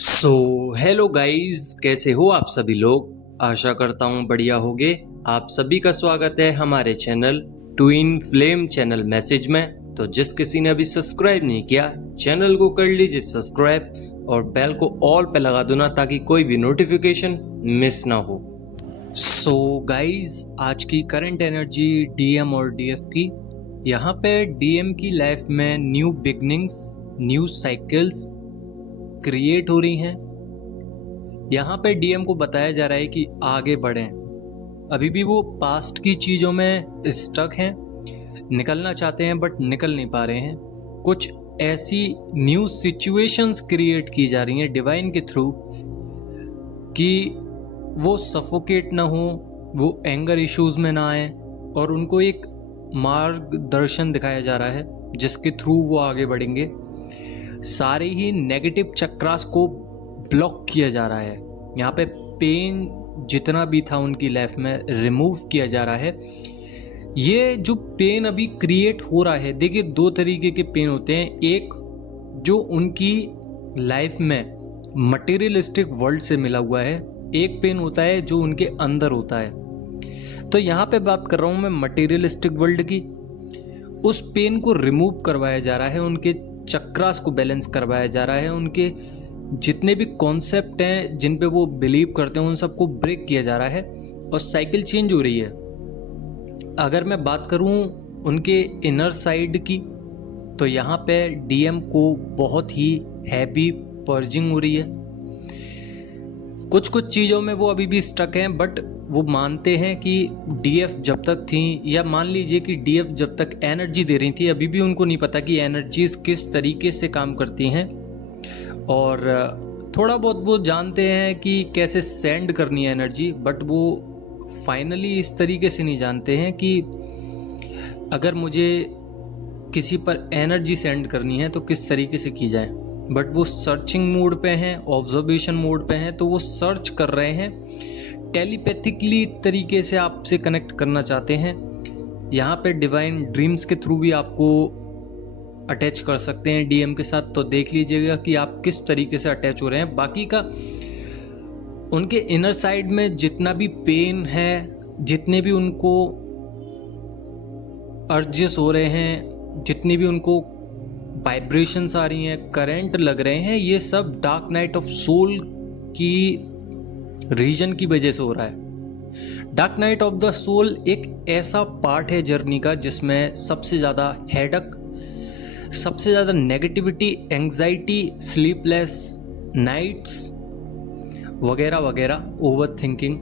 So hello guys, कैसे हो आप सभी लोग। आशा करता हूँ बढ़िया होगे। आप सभी का स्वागत है हमारे channel twin flame channel message में। तो जिस किसी ने अभी सब्सक्राइब नहीं किया, चैनल को कर लीजिए सब्सक्राइब और बेल को ऑल पे लगा दो ना, ताकि कोई भी नोटिफिकेशन मिस ना हो। सो गाइस, आज की करंट एनर्जी डीएम और डीएफ की। यहाँ पे डीएम की लाइफ में new beginnings, new cycles create हो रही हैं। यहाँ पे डीएम को बताया जा रहा है कि आगे बढ़ें। अभी भी वो पास्ट की चीज़ों में स्टक हैं, निकलना चाहते हैं बट निकल नहीं पा रहे हैं। कुछ ऐसी न्यू सिचुएशंस क्रिएट की जा रही हैं डिवाइन के थ्रू कि वो सफोकेट ना हो, वो एंगर इश्यूज में ना आए, और उनको एक मार्गदर्शन दिखाया जा रहा है जिसके थ्रू वो आगे बढ़ेंगे। सारे ही नेगेटिव चक्रास को ब्लॉक किया जा रहा है। यहाँ पे पेन जितना भी था उनकी लाइफ में रिमूव किया जा रहा है। ये जो पेन अभी क्रिएट हो रहा है, देखिए दो तरीके के पेन होते हैं। एक जो उनकी लाइफ में मटेरियलिस्टिक वर्ल्ड से मिला हुआ है, एक पेन होता है जो उनके अंदर होता है। तो यहाँ पे बात कर रहा हूँ मैं मटेरियलिस्टिक वर्ल्ड की। उस पेन को रिमूव करवाया जा रहा है, उनके चक्रास को बैलेंस करवाया जा रहा है, उनके जितने भी कॉन्सेप्ट हैं जिन पे वो बिलीव करते हैं उन सबको ब्रेक किया जा रहा है और साइकिल चेंज हो रही है। अगर मैं बात करूं उनके इनर साइड की, तो यहाँ पे डीएम को बहुत ही हैवी पर्जिंग हो रही है। कुछ कुछ चीज़ों में वो अभी भी स्टक हैं, बट वो मानते हैं कि डीएफ जब तक थी, या मान लीजिए कि डीएफ जब तक एनर्जी दे रही थी, अभी भी उनको नहीं पता कि एनर्जीज किस तरीके से काम करती हैं। और थोड़ा बहुत वो जानते हैं कि कैसे सेंड करनी है एनर्जी, बट वो फाइनली इस तरीके से नहीं जानते हैं कि अगर मुझे किसी पर एनर्जी सेंड करनी है तो किस तरीके से की जाए। बट वो सर्चिंग मोड पे हैं, ऑब्जर्वेशन मोड पे हैं, तो वो सर्च कर रहे हैं, टेलीपैथिकली तरीके से आपसे कनेक्ट करना चाहते हैं। यहाँ पे डिवाइन ड्रीम्स के थ्रू भी आपको अटैच कर सकते हैं डीएम के साथ। तो देख लीजिएगा कि आप किस तरीके से अटैच हो रहे हैं। बाकी का उनके इनर साइड में जितना भी पेन है, जितने भी उनको अर्जेस हो रहे हैं, जितनी भी उनको वाइब्रेशंस आ रही हैं, करंट लग रहे हैं, ये सब डार्क नाइट ऑफ सोल की रीजन की वजह से हो रहा है। Dark night of the soul एक ऐसा पार्ट है जर्नी का जिसमें सबसे ज़्यादा हेडक, सबसे ज़्यादा नेगेटिविटी, एंग्जाइटी, स्लीपलेस नाइट्स वगैरह वगैरह, ओवर थिंकिंग।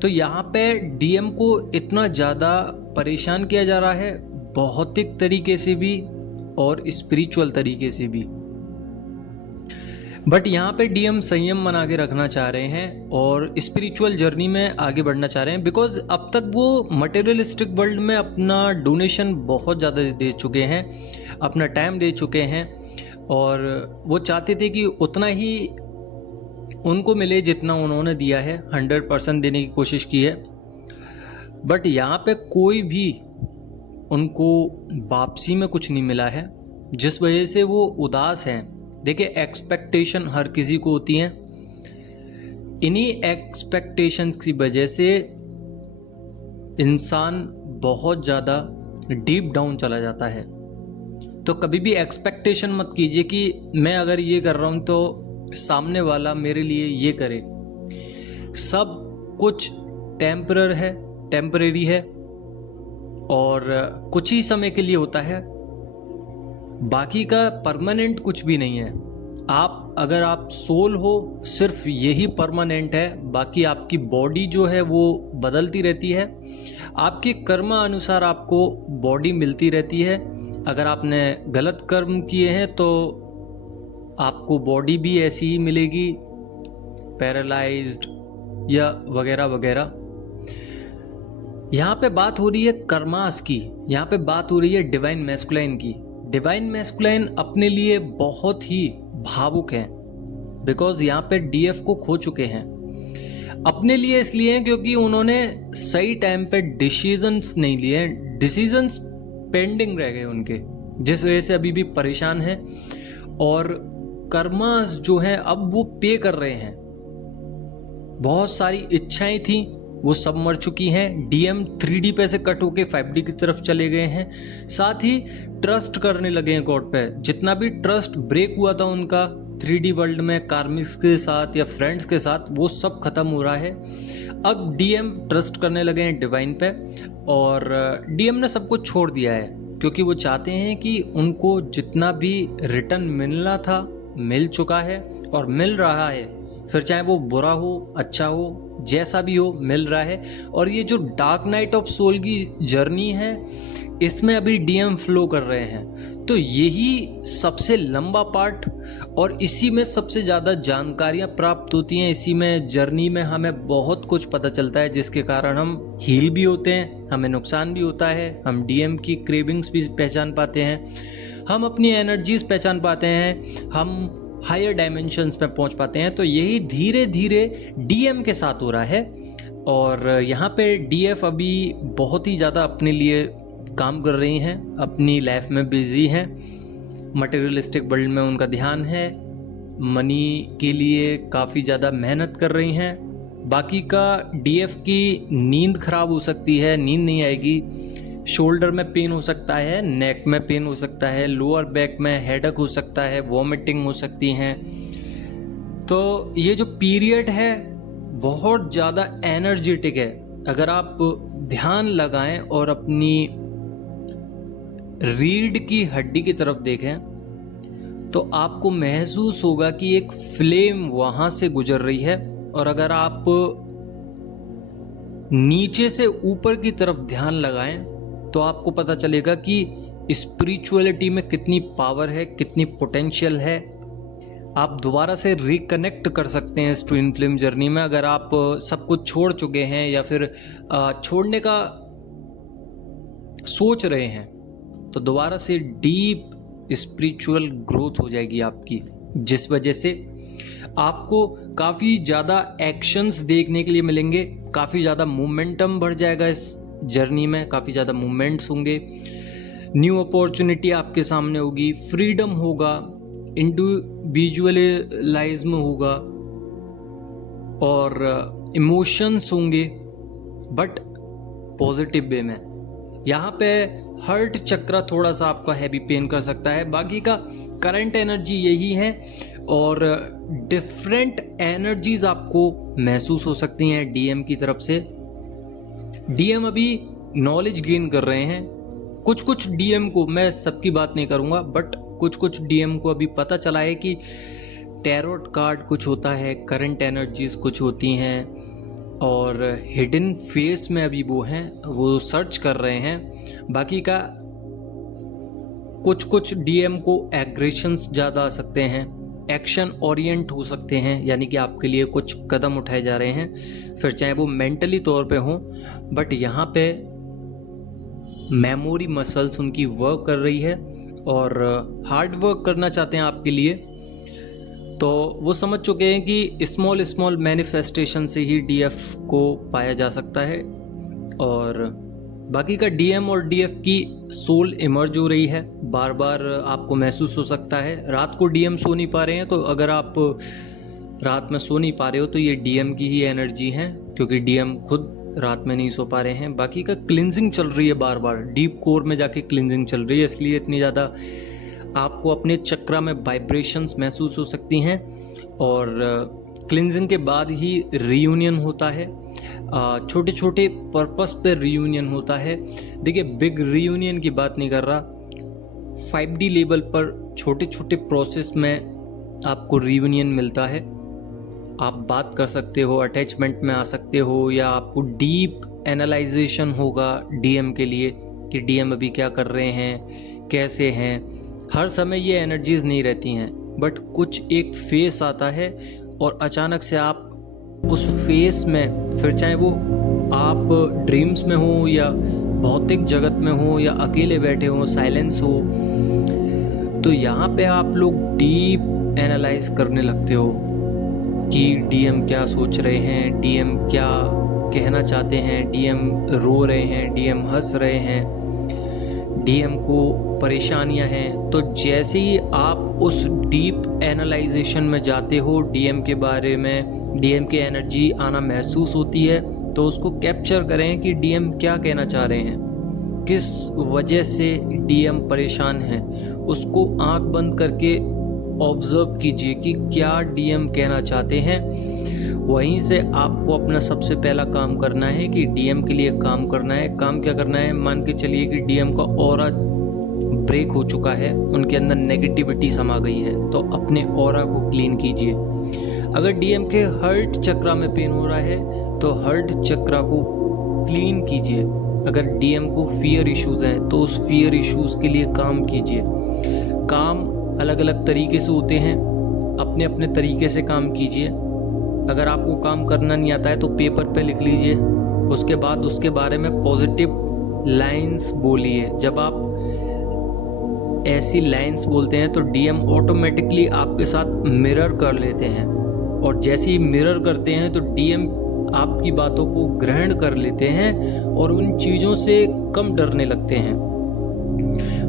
तो यहाँ पे डीएम को इतना ज़्यादा परेशान किया जा रहा है, भौतिक तरीके से भी और स्पिरिचुअल तरीके से भी। बट यहाँ पे डीएम संयम बना के रखना चाह रहे हैं और स्पिरिचुअल जर्नी में आगे बढ़ना चाह रहे हैं। बिकॉज अब तक वो मटेरियलिस्टिक वर्ल्ड में अपना डोनेशन बहुत ज़्यादा दे चुके हैं, अपना टाइम दे चुके हैं, और वो चाहते थे कि उतना ही उनको मिले जितना उन्होंने दिया है। 100% देने की कोशिश की है, बट यहाँ पे कोई भी उनको वापसी में कुछ नहीं मिला है, जिस वजह से वो उदास हैं। देखिए, एक्सपेक्टेशन हर किसी को होती हैं। इन्हीं एक्सपेक्टेशंस की वजह से इंसान बहुत ज़्यादा डीप डाउन चला जाता है। तो कभी भी एक्सपेक्टेशन मत कीजिए कि मैं अगर ये कर रहा हूँ तो सामने वाला मेरे लिए ये करे। सब कुछ टेम्परेरी है और कुछ ही समय के लिए होता है, बाकी का परमानेंट कुछ भी नहीं है। अगर आप सोल हो, सिर्फ यही परमानेंट है। बाकी आपकी बॉडी जो है वो बदलती रहती है। आपके कर्म अनुसार आपको बॉडी मिलती रहती है। अगर आपने गलत कर्म किए हैं तो आपको बॉडी भी ऐसी ही मिलेगी, पैरालाइज्ड या वगैरह वगैरह। यहाँ पे बात हो रही है कर्मास की, यहाँ पे बात हो रही है डिवाइन मैस्कुलाइन की। डिवाइन मैस्कुलाइन अपने लिए बहुत ही भावुक हैं, बिकॉज यहाँ पे डीएफ को खो चुके हैं। अपने लिए इसलिए हैं क्योंकि उन्होंने सही टाइम पे डिसीजंस नहीं लिए, डिसीजंस पेंडिंग रह गए उनके, जिस वजह से अभी भी परेशान हैं। और कर्मास जो हैं अब वो पे कर रहे हैं। बहुत सारी इच्छाएं थी वो सब मर चुकी हैं। डीएम 3D पे से कट होके 5D की तरफ चले गए हैं। साथ ही ट्रस्ट करने लगे हैं गॉड पे। जितना भी ट्रस्ट ब्रेक हुआ था उनका 3D वर्ल्ड में कार्मिक्स के साथ या फ्रेंड्स के साथ, वो सब खत्म हो रहा है। अब डीएम ट्रस्ट करने लगे हैं डिवाइन पे, और डीएम ने सब कुछ छोड़ दिया है क्योंकि वो चाहते हैं कि उनको जितना भी रिटर्न मिलना था मिल चुका है और मिल रहा है। फिर चाहे वो बुरा हो अच्छा हो जैसा भी हो, मिल रहा है। और ये जो डार्क नाइट ऑफ सोल की जर्नी है इसमें अभी डीएम फ्लो कर रहे हैं, तो यही सबसे लंबा पार्ट और इसी में सबसे ज़्यादा जानकारियाँ प्राप्त होती हैं। इसी में जर्नी में हमें बहुत कुछ पता चलता है, जिसके कारण हम हील भी होते हैं, हमें नुकसान भी होता है, हम डीएम की क्रेविंग्स भी पहचान पाते हैं, हम अपनी एनर्जीज पहचान पाते हैं, हम हायर डायमेंशंस में पहुंच पाते हैं। तो यही धीरे धीरे डीएम के साथ हो रहा है। और यहाँ पे डीएफ अभी बहुत ही ज़्यादा अपने लिए काम कर रही हैं, अपनी लाइफ में बिजी हैं, मटेरियलिस्टिक वर्ल्ड में उनका ध्यान है, मनी के लिए काफ़ी ज़्यादा मेहनत कर रही हैं। बाकी का डीएफ की नींद खराब हो सकती है, नींद नहीं आएगी, शोल्डर में पेन हो सकता है, नेक में पेन हो सकता है, लोअर बैक में हेडेक हो सकता है, वॉमिटिंग हो सकती हैं। तो ये जो पीरियड है बहुत ज़्यादा एनर्जेटिक है। अगर आप ध्यान लगाएं और अपनी रीढ़ की हड्डी की तरफ देखें तो आपको महसूस होगा कि एक फ्लेम वहाँ से गुजर रही है। और अगर आप नीचे से ऊपर की तरफ ध्यान लगाएं तो आपको पता चलेगा कि स्पिरिचुअलिटी में कितनी पावर है, कितनी पोटेंशियल है। आप दोबारा से रिकनेक्ट कर सकते हैं इस ट्विन फ्लेम जर्नी में। अगर आप सब कुछ छोड़ चुके हैं या फिर छोड़ने का सोच रहे हैं तो दोबारा से डीप स्पिरिचुअल ग्रोथ हो जाएगी आपकी, जिस वजह से आपको काफ़ी ज़्यादा एक्शंस देखने के लिए मिलेंगे, काफ़ी ज़्यादा मोमेंटम बढ़ जाएगा इस जर्नी में, काफ़ी ज़्यादा मूवमेंट्स होंगे, न्यू अपॉर्चुनिटी आपके सामने होगी, फ्रीडम होगा, इंडिविजुअलाइज्म होगा और इमोशंस होंगे, बट पॉजिटिव वे में। यहाँ पे हर्ट चक्र थोड़ा सा आपका हैवी पेन कर सकता है, बाकी का करंट एनर्जी यही है। और डिफरेंट एनर्जीज आपको महसूस हो सकती हैं डीएम की तरफ से। डीएम अभी नॉलेज गेन कर रहे हैं। कुछ कुछ डीएम को, मैं सबकी बात नहीं करूँगा, बट कुछ कुछ डीएम को अभी पता चला है कि टैरोट कार्ड कुछ होता है, करंट एनर्जीज कुछ होती हैं, और हिडन फेस में अभी वो हैं, वो सर्च कर रहे हैं। बाकी का कुछ कुछ डीएम को एग्रेशंस ज़्यादा आ सकते हैं, एक्शन ओरिएंट हो सकते हैं, यानी कि आपके लिए कुछ कदम उठाए जा रहे हैं, फिर चाहे वो मेंटली तौर पे हों, बट यहाँ पे मेमोरी मसल्स उनकी वर्क कर रही है और हार्ड वर्क करना चाहते हैं आपके लिए। तो वो समझ चुके हैं कि स्मॉल स्मॉल मैनिफेस्टेशन से ही डीएफ को पाया जा सकता है। और बाकी का डीएम और डीएफ की सोल इमर्ज हो रही है, बार बार आपको महसूस हो सकता है। रात को डीएम सो नहीं पा रहे हैं, तो अगर आप रात में सो नहीं पा रहे हो तो ये डीएम की ही एनर्जी है, क्योंकि डीएम खुद रात में नहीं सो पा रहे हैं। बाकी का क्लिनजिंग चल रही है, बार बार डीप कोर में जाके क्लिनजिंग चल रही है, इसलिए इतनी ज़्यादा आपको अपने चक्रा में वाइब्रेशंस महसूस हो सकती हैं। और क्लिनजिंग के बाद ही रीयूनियन होता है, छोटे छोटे पर्पस पे रीयूनियन होता है। देखिए, बिग रीयूनियन की बात नहीं कर रहा, 5D लेवल पर छोटे छोटे प्रोसेस में आपको रीयूनियन मिलता है। आप बात कर सकते हो, अटैचमेंट में आ सकते हो, या आपको डीप एनालाइजेशन होगा डीएम के लिए कि डीएम अभी क्या कर रहे हैं, कैसे हैं। हर समय ये एनर्जीज नहीं रहती हैं, बट कुछ एक फेस आता है और अचानक से आप उस फेस में, फिर चाहे वो आप ड्रीम्स में हो या भौतिक जगत में हो या अकेले बैठे हो, साइलेंस हो, तो यहाँ पे आप लोग डीप एनालाइज करने लगते हो कि डीएम क्या सोच रहे हैं, डीएम क्या कहना चाहते हैं, डीएम रो रहे हैं, डीएम हंस रहे हैं, डीएम को परेशानियां हैं, तो जैसे ही आप उस डीप एनालाइजेशन में जाते हो, डीएम के बारे में, डीएम की एनर्जी आना महसूस होती है, तो उसको कैप्चर करें कि डीएम क्या कहना चाह रहे हैं, किस वजह से डीएम परेशान हैं। उसको आंख बंद करके ऑब्जर्व कीजिए कि क्या डीएम कहना चाहते हैं। वहीं से आपको अपना सबसे पहला काम करना है कि डीएम के लिए काम करना है। काम क्या करना है? मान के चलिए कि डीएम का ऑरा ब्रेक हो चुका है, उनके अंदर नेगेटिविटी समा गई है, तो अपने ऑरा को क्लीन कीजिए। अगर डीएम के हर्ट चक्रा में पेन हो रहा है तो हर्ट चक्रा को क्लीन कीजिए। अगर डीएम को फियर इश्यूज हैं तो उस फियर इश्यूज के लिए काम कीजिए। काम अलग अलग तरीके से होते हैं, अपने अपने तरीके से काम कीजिए। अगर आपको काम करना नहीं आता है तो पेपर पे लिख लीजिए, उसके बाद उसके बारे में पॉजिटिव लाइंस बोलिए। जब आप ऐसी लाइंस बोलते हैं तो डीएम ऑटोमेटिकली आपके साथ मिरर कर लेते हैं, और जैसे ही मिरर करते हैं तो डीएम आपकी बातों को ग्रहण कर लेते हैं और उन चीज़ों से कम डरने लगते हैं।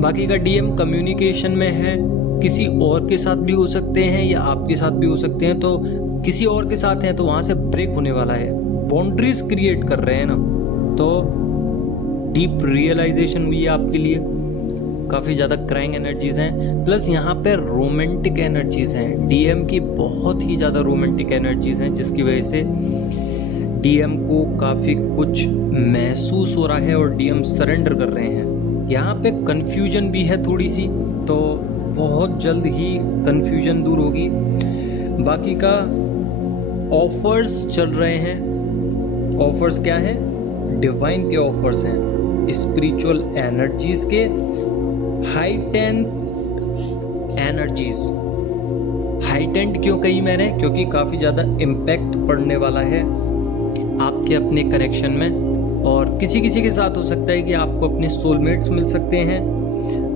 बाकी का डीएम कम्युनिकेशन में है, किसी और के साथ भी हो सकते हैं या आपके साथ भी हो सकते हैं, तो किसी और के साथ हैं तो वहाँ से ब्रेक होने वाला है, बाउंड्रीज क्रिएट कर रहे हैं ना, तो डीप रियलाइजेशन हुई है आपके लिए। काफ़ी ज़्यादा क्राइंग एनर्जीज हैं, प्लस यहाँ पे रोमांटिक एनर्जीज हैं। डीएम की बहुत ही ज़्यादा रोमांटिक एनर्जीज हैं, जिसकी वजह से डीएम को काफ़ी कुछ महसूस हो रहा है और डीएम सरेंडर कर रहे हैं। यहाँ पे कन्फ्यूजन भी है थोड़ी सी, तो बहुत जल्द ही कन्फ्यूजन दूर होगी। बाकी का ऑफर्स चल रहे हैं। ऑफर्स क्या है? डिवाइन के ऑफर्स हैं, स्पिरिचुअल एनर्जीज के, हाइटेंट एनर्जीज। हाइटेंट क्यों कही मैंने? क्योंकि काफ़ी ज़्यादा इम्पैक्ट पड़ने वाला है आपके अपने कनेक्शन में, और किसी किसी के साथ हो सकता है कि आपको अपने सोलमेट्स मिल सकते हैं।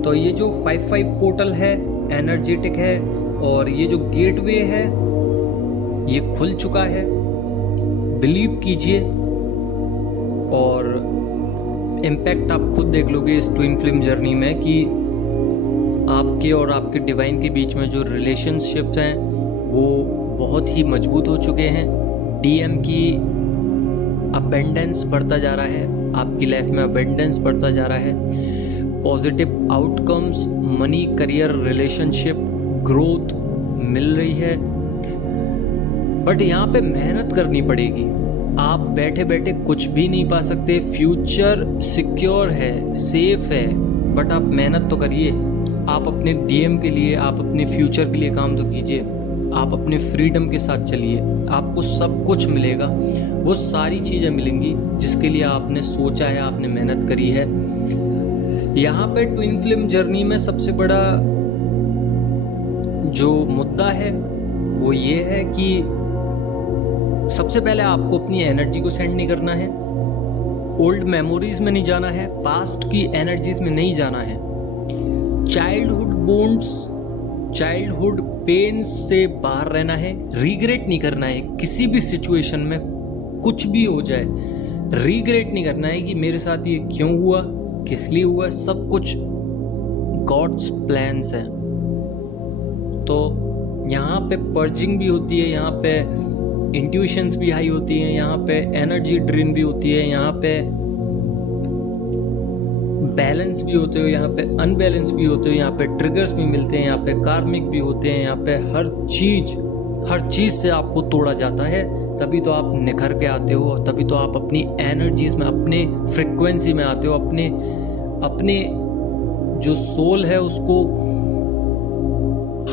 तो ये जो 5-5 पोर्टल है एनर्जेटिक है, और ये जो गेटवे है ये खुल चुका है। बिलीव कीजिए और इम्पैक्ट आप खुद देख लोगे इस ट्विन फ्लेम जर्नी में कि आपके और आपके डिवाइन के बीच में जो रिलेशनशिप्स हैं वो बहुत ही मजबूत हो चुके हैं। डीएम की अबेंडेंस बढ़ता जा रहा है, आपकी लाइफ में अबेंडेंस बढ़ता जा रहा है। Positive outcomes, money, career, relationship, growth मिल रही है। बट यहाँ पे मेहनत करनी पड़ेगी। आप बैठे बैठे कुछ भी नहीं पा सकते। फ्यूचर सिक्योर है, सेफ है, बट आप मेहनत तो करिए। आप अपने डीएम के लिए, आप अपने फ्यूचर के लिए काम तो कीजिए। आप अपने फ्रीडम के साथ चलिए, आपको सब कुछ मिलेगा। वो सारी चीज़ें मिलेंगी जिसके लिए आपने सोचा है, आपने मेहनत करी है। यहाँ पे ट्विन फ्लेम जर्नी में सबसे बड़ा जो मुद्दा है वो ये है कि सबसे पहले आपको अपनी एनर्जी को सेंड नहीं करना है, ओल्ड मेमोरीज में नहीं जाना है, पास्ट की एनर्जीज में नहीं जाना है। चाइल्डहुड बॉन्ड्स, चाइल्डहुड पेन से बाहर रहना है। रिग्रेट नहीं करना है किसी भी सिचुएशन में, कुछ भी हो जाए रिग्रेट नहीं करना है कि मेरे साथ ये क्यों हुआ, किस लिए हुआ। सब कुछ गॉड्स प्लान्स हैं। तो यहाँ पे पर्जिंग भी होती है, यहाँ पे इंट्यूशंस भी हाई होती हैं, यहाँ पे एनर्जी ड्रेन भी होती है, यहाँ पे बैलेंस भी होते हो, यहाँ पे अनबैलेंस भी होते हो, यहाँ पे ट्रिगर्स भी मिलते हैं, यहाँ पे कार्मिक भी होते हैं, यहाँ पे हर चीज से आपको तोड़ा जाता है। तभी तो आप निखर के आते हो, तभी तो आप अपनी एनर्जीज में, अपने फ्रिक्वेंसी में आते हो, अपने जो सोल है उसको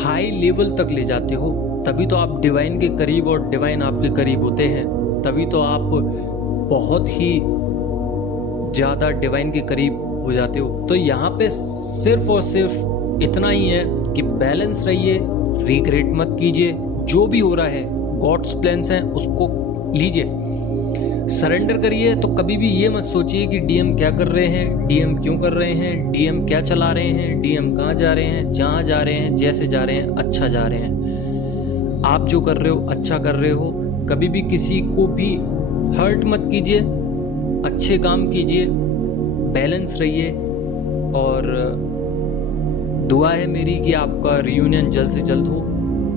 हाई लेवल तक ले जाते हो। तभी तो आप डिवाइन के करीब और डिवाइन आपके करीब होते हैं। तभी तो आप बहुत ही ज़्यादा डिवाइन के करीब हो जाते हो। तो यहाँ पे सिर्फ और सिर्फ इतना ही है कि बैलेंस रहिए, रिग्रेट मत कीजिए। जो भी हो रहा है गॉड्स प्लान्स हैं उसको लीजिए, सरेंडर करिए। तो कभी भी ये मत सोचिए कि डीएम क्या कर रहे हैं, डीएम क्यों कर रहे हैं, डीएम क्या चला रहे हैं, डीएम कहाँ जा रहे हैं। जहाँ जा रहे हैं, जैसे जा रहे हैं, अच्छा जा रहे हैं। आप जो कर रहे हो अच्छा कर रहे हो। कभी भी किसी को भी हर्ट मत कीजिए, अच्छे काम कीजिए, बैलेंस रहिए, और दुआ है मेरी कि आपका रियूनियन जल्द से जल्द हो,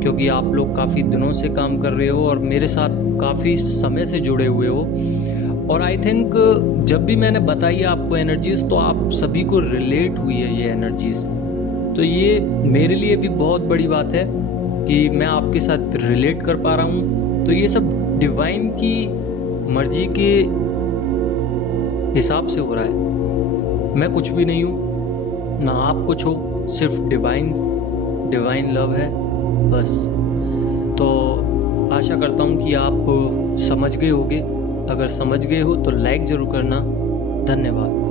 क्योंकि आप लोग काफ़ी दिनों से काम कर रहे हो और मेरे साथ काफ़ी समय से जुड़े हुए हो। और आई थिंक जब भी मैंने बताई आपको एनर्जीज़, तो आप सभी को रिलेट हुई है ये एनर्जीज़। तो ये मेरे लिए भी बहुत बड़ी बात है कि मैं आपके साथ रिलेट कर पा रहा हूँ। तो ये सब डिवाइन की मर्जी के हिसाब से हो रहा है। मैं कुछ भी नहीं हूँ, ना आप कुछ हो, सिर्फ डिवाइन लव है बस। तो आशा करता हूँ कि आप समझ गए होगे। अगर समझ गए हो तो लाइक ज़रूर करना। धन्यवाद।